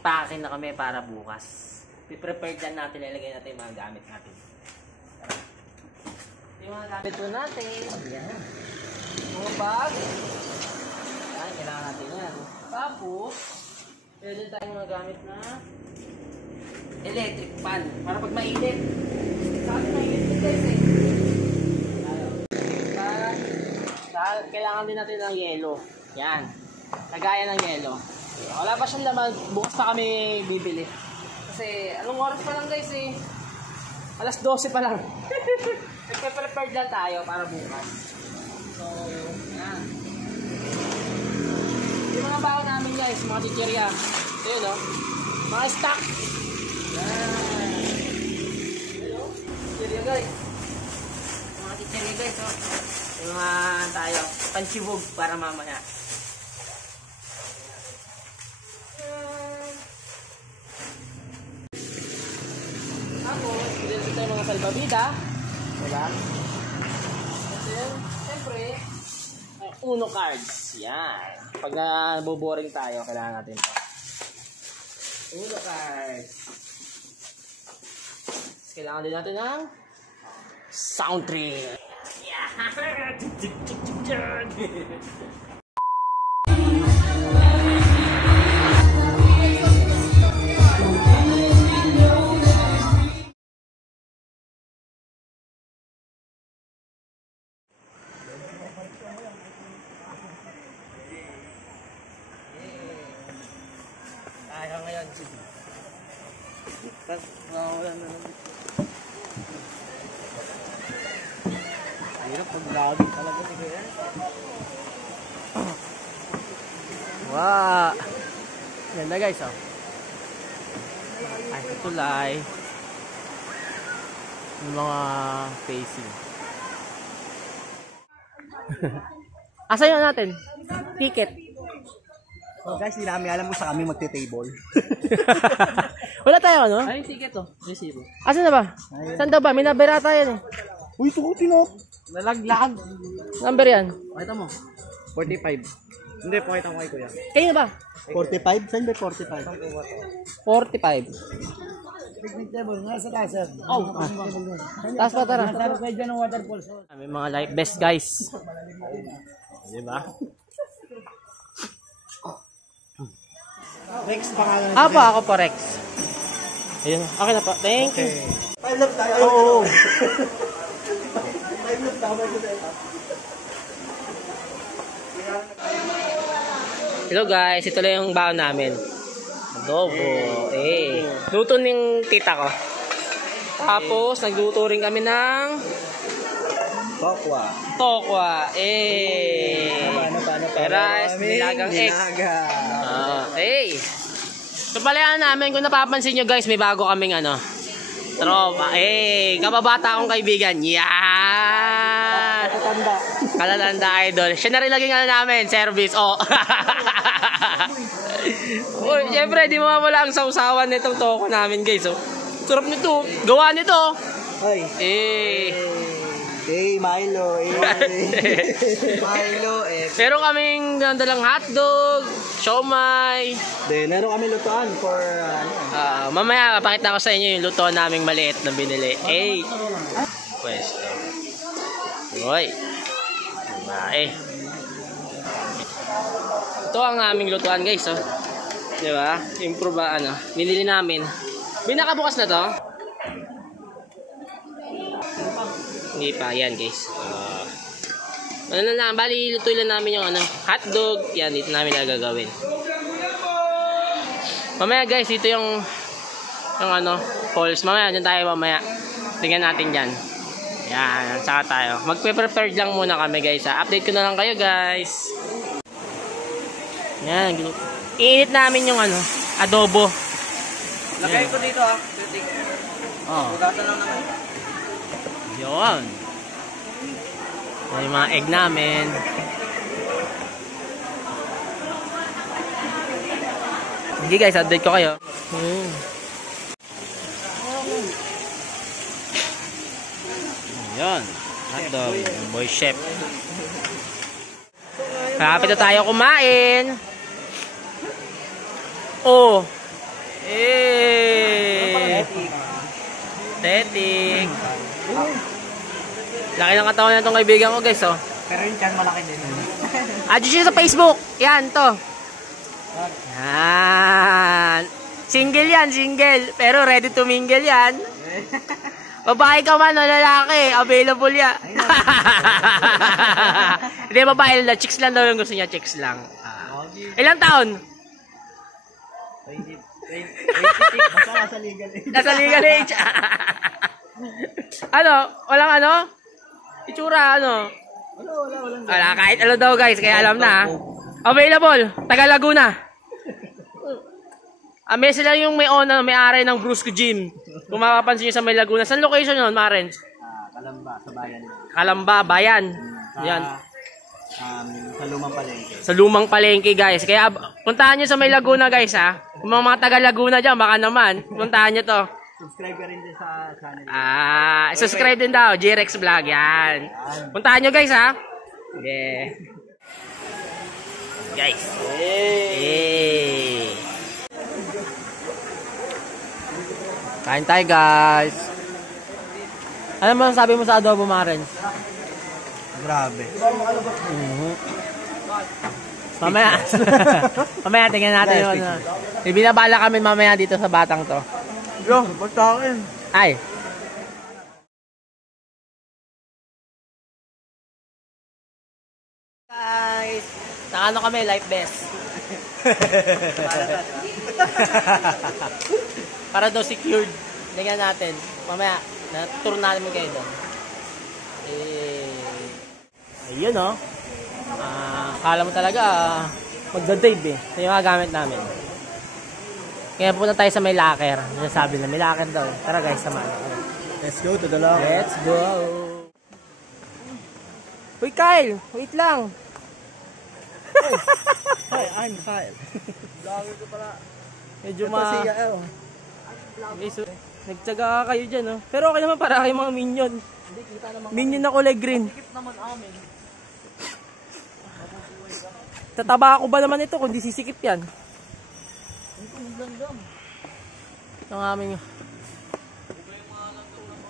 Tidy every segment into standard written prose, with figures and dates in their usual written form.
packing na kami para bukas. Pre-prepared lang natin, ilalagay natin yung mga gamit natin. Yung mga gamit po natin. Ayan. Mga bag. Ayan, kailangan natin yan. Tapos, pwede tayong mga gamit na electric fan. Para pag mainit. Sa atin mainit din guys eh. Kailangan din natin ng yelo. Yan. Lagayan ng yelo. Wala pa siyang laman. Bukas pa kami bibili. Kasi anong oras pa lang guys eh. Alas 12 pa lang. Nagpe-prepared lang tayo para bukas. So, yan. Yung mga baon namin guys, mga chichirya. Ito yun, no? Mga stock. Yan. Hello? Chichirya guys. Mga chichirya guys, oh. Yung mga tayo, panchibog para mamaya. Tapos, dito tayo mga salbabida. Diba? And then, siyempre, Uno cards. Yan. Pag naboboring tayo, kailangan natin ito. Uno cards. Kailangan din natin ng sound trip. Yeah. Ayaw ngayon. Wala na lang. Hirap pag lagi talaga ni Kuya. Wow! Ganda guys, oh. Ay, tulay. Yung mga facing. Asan yun natin? Ticket. So guys, hindi namin alam kung saan kami magte-table. Wala tayo, ano? Ay, ticket, oh. Resibo. Asan na ba? Ayan. Saan daw ba? May nabera tayo, eh. Uy, ito ko tinop. Nalaglag. Number yan? Pakita mo. 45. Hindi, pakita mo kay Kuya. Kayo ba? 45? Saan ba 45? 45. Picnic table, nasa taas. Oh, taas pa, tara. Nasa kayo dyan ng waterfall. May mga life best, guys. Diba? Rex, pangalan. Apa, ako pa, Rex. Ayun, okay na pa. Thank you. Time lap tayo. Oo. Time lap tayo. Hello guys, ito lang yung baon namin. Adobo. Luto ng tita ko. Tapos, nagluto rin kami ng Tokwa. tokwa. Paano? Rice, nilagang egg. So pala namin, kung napapansin nyo guys, may bago kaming tropa. Kababata akong kaibigan. Yan! Kalatanda idol. Siya na rin laging namin, service. Oh. Uy, syempre, di mo wala ang sausawan nitong toko namin guys. Oh. Sarap nito. Gawa nito. Ay. Milo. Milo. Meron kaming dalang hotdog, siomay. Meron kami lutuan for mamaya papakita ko sa inyo yung lutuan naming maliit na binili. Pwesto. Hoy. Diba Ito ang aming lutuan guys, oh. Diba? Improve binili namin. Binakabukas na to. Hindi pa, yan guys. Bali, lutuin lang namin yung hotdog. Yan, dito namin gagawin. Mamaya guys, dito yung falls. Mamaya, dyan tayo mamaya. Tingnan natin dyan. Yan, saka tayo. Magpe-prepared lang muna kami guys. Update ko na lang kayo guys. Yan, iinit namin yung adobo. Lagay ko dito Bugatan lang naman. Yun. Yung mga egg namin. Sige guys, update ko kayo. Yun. Hotdog. Boy chef. Kapit na tayo kumain. Oh. Eh. Tetik. Laki ng katawan na itong kaibigan ko guys, oh. Pero yung chan malaki din. Add siya sa Facebook. Yan, to. Yan. Single yan, single. Pero ready to mingle yan. Babae ka man o lalaki, available yan. Hindi, babae lang. Chicks lang daw yung gusto niya. Chicks lang. Ilang taon? 26. Basta nasa legal age. Nasa legal age. Ano? Walang ano? Itsura, ano? Wala, kahit ano daw guys, kaya alam na. Available, taga Laguna. May sila yung may-ari ng Brusco Gym. Kung makapansin nyo sa may Laguna. Saan location yun, Marens? Kalamba, sa bayan. Kalamba, bayan. Yan. Sa Lumang Palengke. Sa Lumang Palengke guys. Kaya puntahan nyo sa may Laguna guys ha. Kung mga taga Laguna dyan, baka naman. Puntahan nyo to. Subscribe ka rin din sa channel. Subscribe din daw. G-Rex Vlog. Yan. Puntahan nyo guys ha. Yeah. Guys. Hey. Kain tayo guys. Ano mo sabi mo sa adobo, Maren? Grabe. Mamaya. Mamaya tingnan natin yung ano. Ibinabala kami mamaya dito sa batang to. Yo, basta akin. Ay. Guys, nakano kami life best. Para daw secured. Tingnan natin. Mamaya, na-tour natin mo kayo doon. Ayun oh. Kala mo talaga magda-dive eh. Ito yung mga gamit namin. Kaya punta tayo sa may locker. Sabi na may locker daw. Tara guys, samahan. Let's go to the locker. Let's go. Uy Kyle, wait lang. Hi, I'm Kyle. Vlogger ko pala. Medyo nagtsaga kayo dyan, no? Pero okay naman para kayo mga minion. Minion na kulay green. Sikip naman amin. Tataba ako ba naman ito kung di sisikip yan? Ang aming...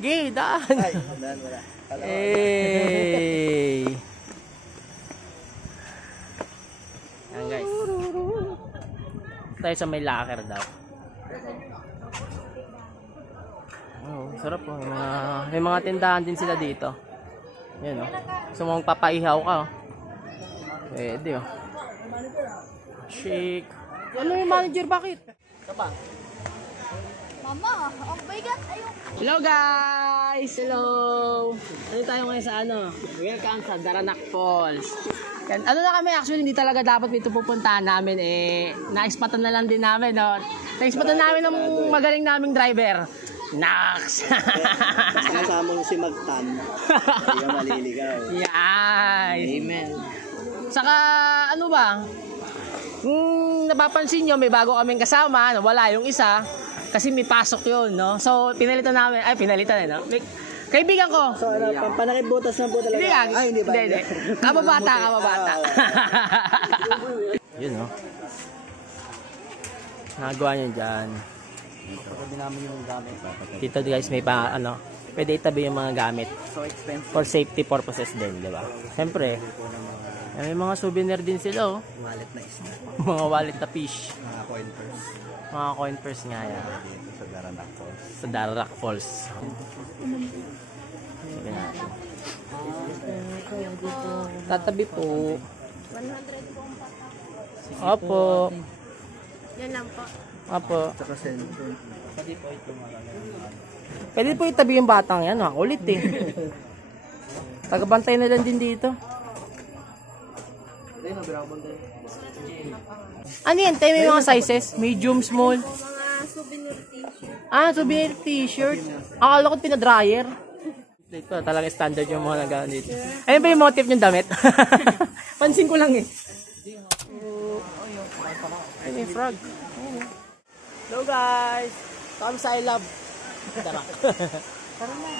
Gay, daan! Ay, daan wala. Hey! Yan guys. Tayo sa may locker daw. Oh, sarap po. May mga tindahan din sila dito. Yan o. So mong papaihaw ka o. Pwede o. Shake. Ano yung manager? Bakit? Kapag? Mama, oh my God, ayun. Hello guys! Hello! Ano tayo ngayon sa ano? Welcome sa Daranac Falls. Yan, ano na kami actually, hindi talaga dapat dito pupuntahan namin eh. Na-expatan na lang din namin, no? Na-expatan namin ng magaling naming driver. Nax! Kasama mo si Magtan. Hindi ka maliligaw. Yes! Amen. Saka, ano ba? Napapansin nyo, may bago kaming kasama, no? Wala yung isa. Kasi may pasok yun, no? So, pinalitan namin. Ay, pinalitan eh, no? Kaibigan ko. So, ano, panakibutas na po talaga. Hindi yan. Ay, hindi ba? Hindi. Kababata. Yun, no? Nagawa niyo dyan. Pagkabi namin yung gamit. Dito, guys, may pa, ano, pwede itabi yung mga gamit. So expensive. For safety purposes din, di ba? Siyempre, may mga souvenir din sila, oh. Wallet na isda. Mga wallet na fish. Mga coin purse. Mga coin purse nga yan. Sa Daranac Falls. Sa Daranac Falls. Sige natin. Tatabi po. 100 po ang pata. Opo. Yan lang po. Opo. Saka cellphone. Pwede po ito Pwede po itabi yung batang yan, ha? Ulit eh. Tagabantay na lang din dito. Ano yan? Tayo may mga sizes? Medium, small? Mga souvenir t-shirt. Souvenir t-shirt. Akala ko pinadryer. Ito, talaga standard yung mga nagawa dito. Ayun ba yung motif yung damit? Pansin ko lang eh. Ay, may frog. Hello guys! Come sa I love. Tara.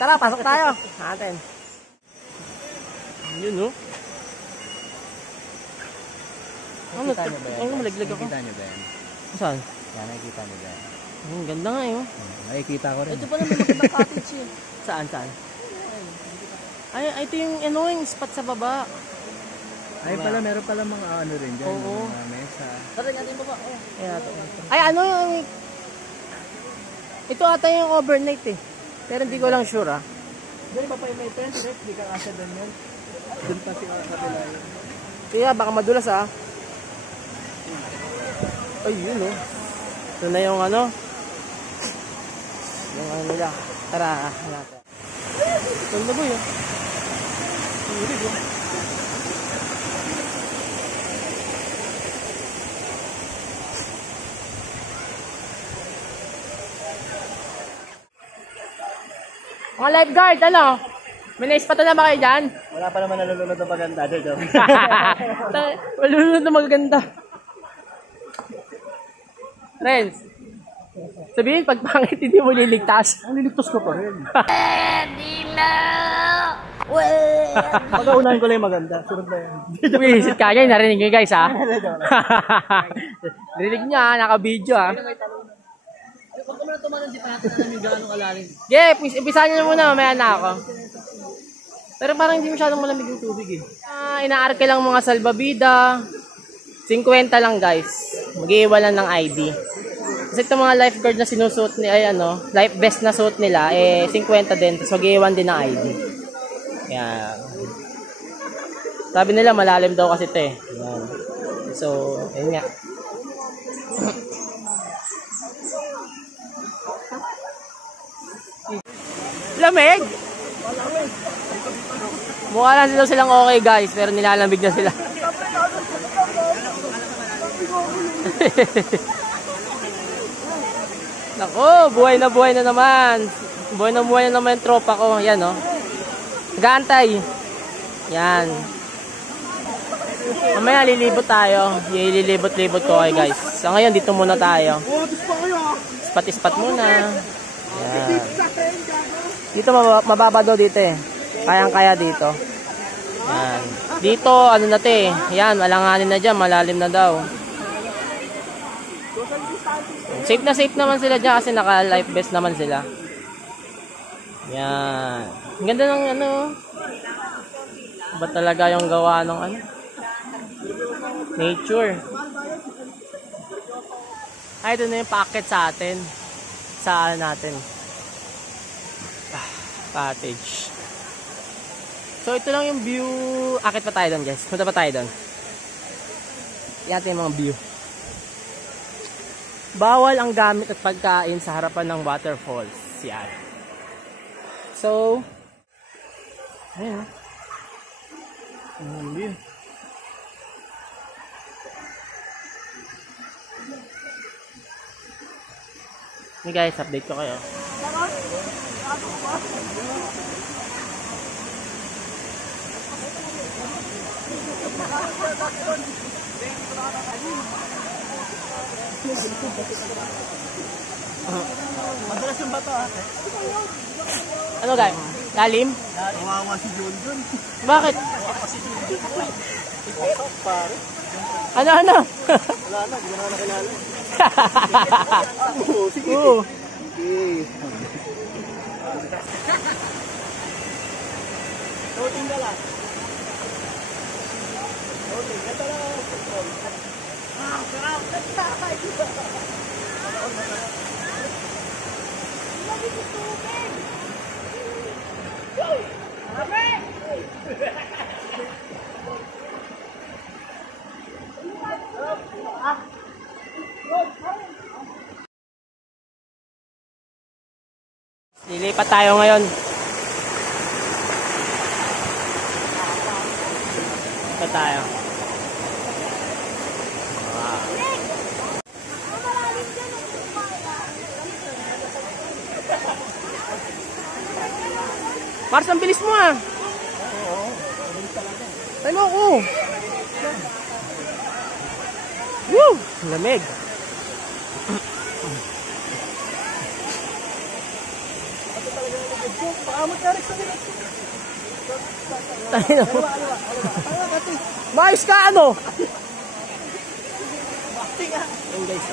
Tara, pasok tayo. Natin. Yun, no? Ano? Nakita niyo ba yan? Ano, malaglag ako. Nakita niyo ba yan? Saan? Yan, nakikita niyo ba yan? Ang ganda nga eh. Nakikita ko rin. Ito pala may magandang cottage eh. Saan? Ay, ito yung yung spot sa baba. Ay pala, meron pala mga ano rin dyan. Oo. Mga mesa. Tara natin baba. Ay, ano yung... Ito ata yung overnight eh. Pero hindi ko lang sure ah. Doon pa yung may tent, di ka kasya doon yun. Doon pa si kabila yun. Kaya baka madulas ah. Ay, yun oh. Ito na yung ano. Yung ano nila. Tara, natin. Ito na ba yun? Hindi ko. Mga lifeguard, ano? May naispatan na ba kayo dyan? Wala pa naman nalulunod na maganda. Malulunod na maganda. Friends, sabihin, pag pangit, hindi mo liligtas. Ang liligtas ko pa rin. Hindi na! Pag-aunahin ko lang yung maganda. Sunod na yan. Wisit ka guys, narinig nyo guys ha? Narinig nyo ha, naka-video ha. Huwag ko muna tumanan, di pa natin alam yung gano'ng kalalim. Yeah, umpisahan nyo na muna, mamaya na ako. Pero parang hindi masyadong malamig yung tubig eh. Inaarke lang mga salbabida. 50 lang guys. Mag-iiwalan ng ID. Kasi itong mga lifeguard na sinusuot ni, ay ano, life vest na suot nila, eh 50 din. Tapos mag-iiwan din ng ID. Yan. Sabi nila malalim daw kasi ito eh. Yan. So, yun nga. Lamig! Mukha lang daw silang okay guys, pero nilalamig na sila. Nako, buhay na naman. Buhay na naman yung tropa ko. Yan oh. Nag-aantay. Yan. Mamaya lilibot tayo. Ililibot-libot ko kayo guys. So ngayon dito muna tayo. Spot-spot muna. Yan. Dito mababa daw dito eh. Kayang-kaya dito. Yan. Dito ano na 'to eh. Yan, malanganin na diyan, malalim na daw. Safe naman sila diyan kasi naka-life vest naman sila. Yan. Ang ganda ng ano. Ba talaga yung gawa ng ano? Nature. Ay, ito na yung packet sa atin. Saan natin? Cottage. So, ito lang yung view. Akit pa tayo doon, guys. Punta pa tayo doon. Yan yung mga view. Bawal ang gamit at pagkain sa harapan ng waterfalls. Yan. So, ayan. Ang view. Hey guys, update ko kayo. Madalas yung bato ate. Ano guys? Lalim? Kawawa si John John. Bakit? Pare. Ano? Wala na, hindi ko na nakilala. Sige. Oo. Okay. Loading ka lang. Loading. Ganda lang ang control. Sarap. Lilipat tayo ngayon. Lilipat tayo. Mars, ang bilis mo ah. Oo. Mabilis talaga. Ano ako? Woo! Lamig. Paamot ka rin sa nila. Tayo na. Maayos ka ano? Ayun, guys.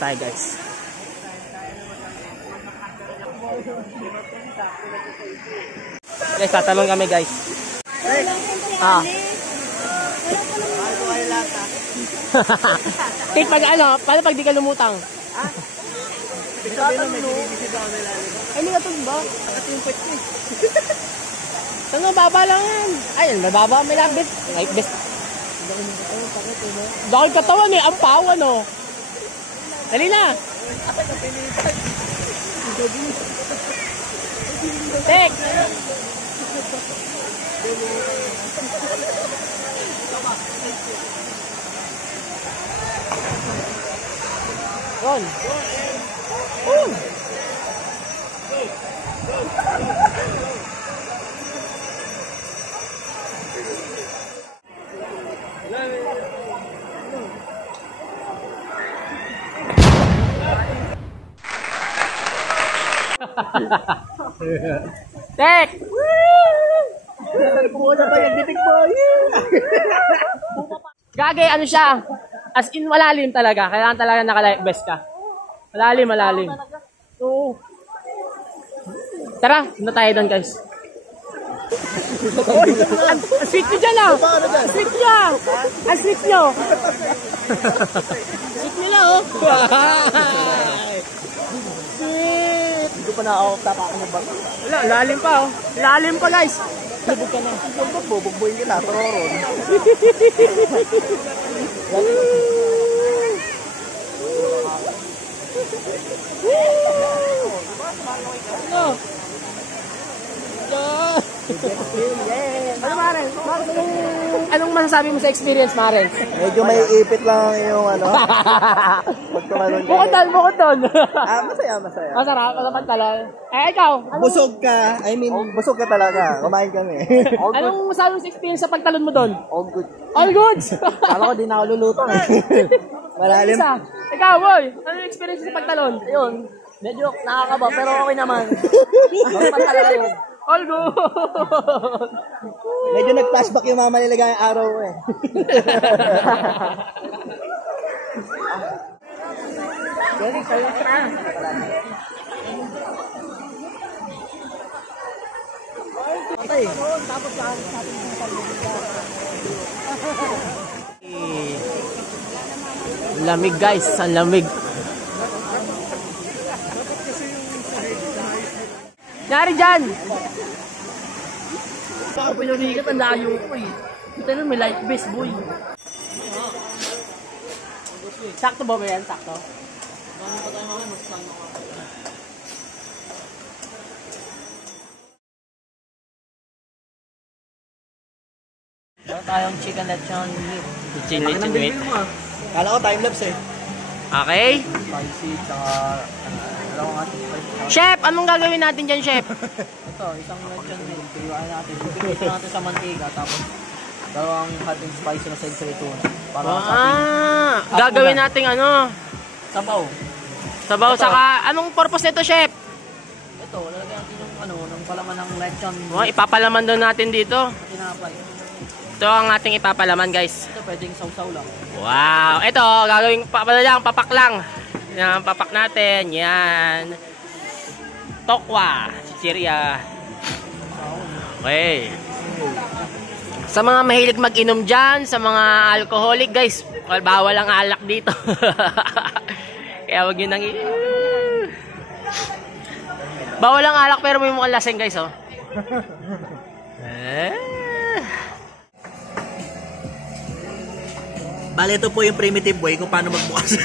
tayo guys. Guys, tatalon kami guys. Ah. Tik, pag ano, paano pag di ka lumutang? Ay, hindi ka ito ba? Saan mababa lang yan? Ay, mababa, may labit. Life best. Dahil katawan eh, ang pawan oh. Dali na. Tek. Ron. Tek! Pumunta pa yung ditik boy. Gagay, ano siya? As in, malalim talaga. Kailangan talaga naka-life vest ka. Malalim, malalim. Oo. Tara, punta tayo doon guys. Ang sweet nyo dyan ah! Ang sweet nyo! Ang sweet nyo! Sweet nila oh! Sweet! Hindi pa nakakapta ako ng bago. Wala, lalim pa oh. Lalim pa guys. Lubog ka na. Bubugboyin ka na. Pero ron. Ano? Ano Maren? Anong masasabi mo sa experience Maren? Medyo may ipit lang yung ano. Pag tumalon ka. Bukod doon. Masaya, masaya. Masarap, masarap talon. Eh, ikaw? Busog ka. I mean, busog ka talaga. Kumain kami. Anong masasabi mo sa experience sa pagtalon mo doon? All good. All goods! Kala ko di na ako luluto eh. Malalim. Isa. Ikaw, boy. Ano yung experience sa pagtalon? Ayun. Medyo nakakaba pero okay naman. Normal talaga yun. All good! Medyo nag-flashback yung mga maliligayang araw ko eh. Galing, kayo ka. Patay. Lamig guys, ang lamig. Nari dyan! Baka pinurikat ang layo ko eh. Ito na may light base boy. Sakto ba yan? Sakto? Meron tayong chicken lechon meat. Chicken lechon meat. Kala ko time-lapse eh. Okay. Spicy, tsaka dalawang ating spicy. Chef, anong gagawin natin dyan, Chef? Ito, isang lechon meat. Tuyuan natin. Bibigyan natin sa mantika. Tapos, dalawang hot and spicy na sensory tuna. Para sa ating Gagawin natin ano? sabaw. Sabaw, saka anong purpose nito, Chef? Ito, lalagyan natin yung ano, ng palaman ng lechon. Oh, ipapalaman doon natin dito. Tinapay. Ito ang ating ipapalaman, guys. Ito, pwedeng sausaw lang. Wow! Ito, gagawing papak lang. Yan, papak natin. Yan. Tokwa. Chichirya. Okay. Sa mga mahilig mag-inom dyan, sa mga alcoholic, guys, bawal ang alak dito. Kaya wag nyo nang bawal ang alak pero may mukhang laseng, guys, oh. Bale, ito po yung primitive way kung paano magbukas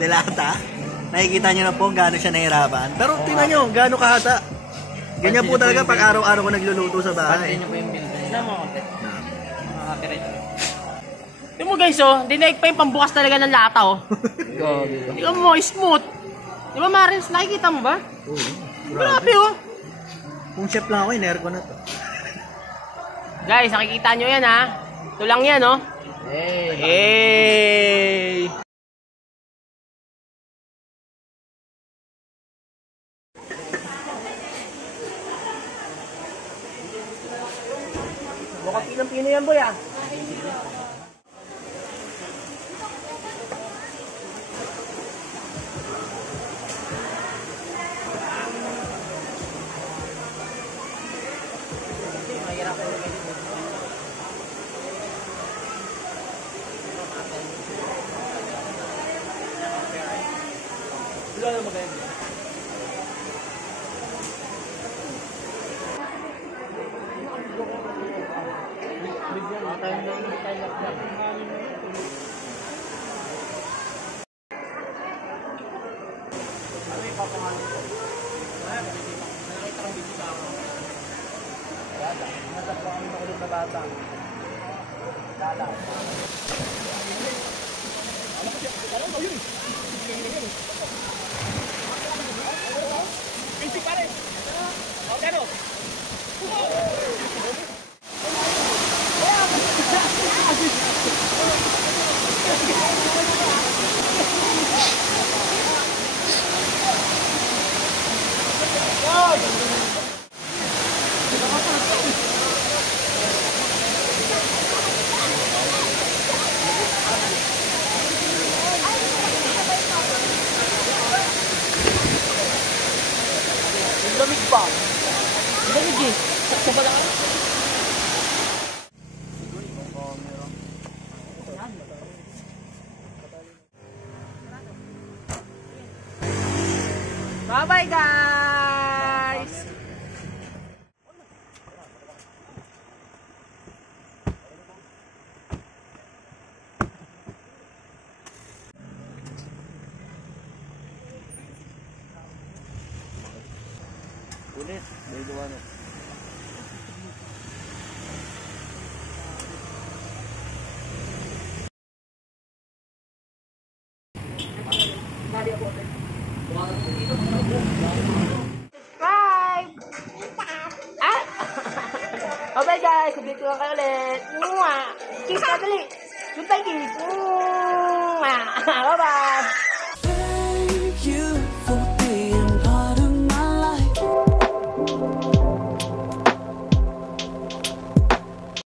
delata. Nakikita nyo na po gaano siya nahirapan. Pero tingnan nyo, gaano kahasa. Ganyan po talaga pag araw-araw ko nagluluto sa bahay. Tingnan mo, guys, oh. Dinaig pa yung pambukas talaga ng lata, oh. Tingnan mo, smooth. Di ba, Marins? Nakikita mo ba? Grabe, oh. Kung chef lang ako, iner ko na to. Guys, nakikita nyo yan, ha? Ito lang yan, oh. Hey! Mukhang pinang-pino yan, boy, ah. pangalan ko. Nakita kong bibita ako. Wala. Natap ko kami makulit na bata. Lala. Alam mo yun. Pinsi pare. Okay no. Lamig pa. Lamig eh. Saksa ba lang? Bye-bye guys! Ulit, may gawa na. Subscribe! Ah! Okay guys, dito lang kayo ulit. Mwah! Kiss na dali! Goodbye kiss! Mwah! Bye-bye!